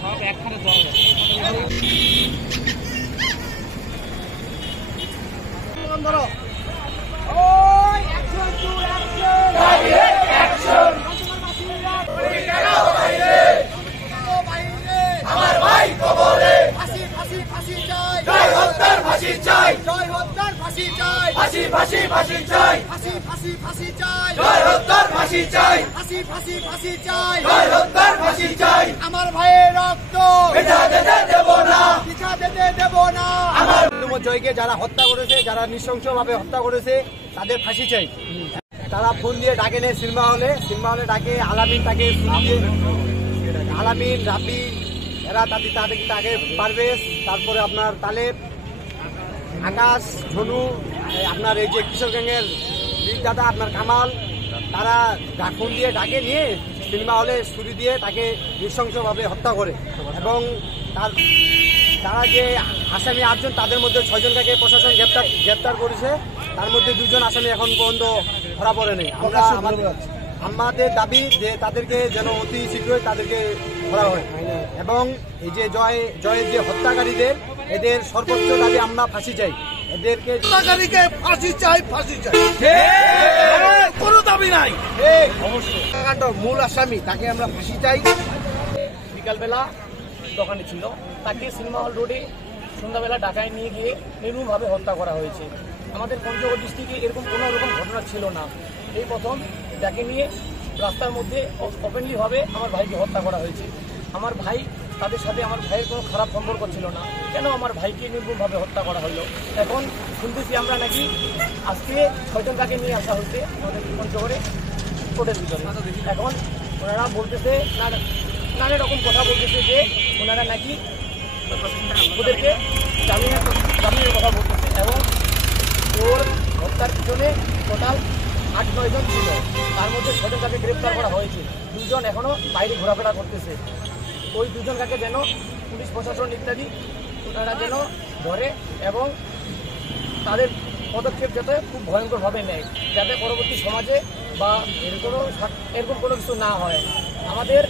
সব একখানে জল ধরো। আমার ভাই কবরে ফাঁসি ফাঁসি ফাঁসি চাই, জয় হত্যার ফাঁসি চাই, জয় হত্যার ফাঁসি চাই, ফাঁসি ফাঁসি ফাঁসি চাই, ফাঁসি ফাঁসি ফাঁসি চাই, জয় হত্যার ফাঁসি চাই, ফাঁসি ফাঁসি ফাঁসি চাই, জয় হত্যার ফাঁসি চাই। আমার ভাইয়ের রক্ত পিছা যেতে দেব না, পিছা যেতে দেব না। আমার জয়কে যারা হত্যা করেছে, যারা নৃশংসভাবে হত্যা করেছে, তাদের ফাঁসি চাই। তারা ফোন দিয়ে ডাকে নেয় সিনেমা হলে ডাকে আলামিন, তাকে আলামিন, রাবি, এরা তাকে পারভেজ, তারপরে আপনার তালেব, আকাশ, ঝনু, আপনার এই যে কিশোর গ্যাংয়ের দাদা আপনার কামাল, তারা ফোন দিয়ে ডাকে নিয়ে সিনেমা হলে ছুরি দিয়ে তাকে নৃশংসভাবে হত্যা করে। এবং তারা যে আসামি 8 জন, তাদের মধ্যে 6 জনকে প্রশাসন গ্রেপ্তার করেছে। তার মধ্যে 2 জন আসামি এখন পর্যন্ত ধরা পড়ে নেই। আমাদের দাবি যে তাদেরকে যেন অতি শীঘ্রই তাদেরকে ধরা হয়। এবং এই যে জয়ের যে হত্যাকারীদের, এদের সর্বোচ্চ দাবি আমরা ফাঁসি চাই। এদেরকে হত্যাকারীকে ফাঁসি চাই, ফাঁসি চাই, কোনো দাবি নাই। অবশ্যই মূল আসামি তাকে আমরা ফাঁসি চাই। বিকালবেলা দোকানে ছিল, তাকে সিনেমা হল রোডে সন্ধ্যাবেলা ডাকায় নিয়ে গিয়ে নির্মমভাবে হত্যা করা হয়েছে। আমাদের পঞ্চগড় ডিস্ট্রিক্টে এরকম কোনো রকম ঘটনা ছিল না। এই প্রথম ডাকে নিয়ে রাস্তার মধ্যে ওপেনলিভাবে আমার ভাইকে হত্যা করা হয়েছে। আমার ভাই, তাদের সাথে আমার ভাইয়ের কোনো খারাপ সম্পর্ক ছিল না, কেন আমার ভাইকে নির্মমভাবে হত্যা করা হলো? এখন শুনতেছি আমরা নাকি আজকে 6 জন তাকে নিয়ে আসা হয়েছে আমাদের পঞ্চগড়ে কোর্টের ভিতরে। এখন ওনারা বলতেছে, নানা রকম কথা বলতেছে যে ওনারা নাকি ওদেরকে জামিনের কথা বলতেছে। এবং ওর হত্যার পিছনে টোটাল 8-9 জন ছিল, তার মধ্যে 6 জন তাকে গ্রেপ্তার করা হয়েছে। 2 জন এখনও বাইরে ঘোরাফেরা করতেছে। ওই 2 জন কাকে যেন পুলিশ প্রশাসন ইত্যাদি ওনারা যেন ধরে এবং তাদের পদক্ষেপ যাতে খুব ভয়ঙ্করভাবে নেয়, যাতে পরবর্তী সমাজে বা এরকম কোনো কিছু না হয়। আমাদের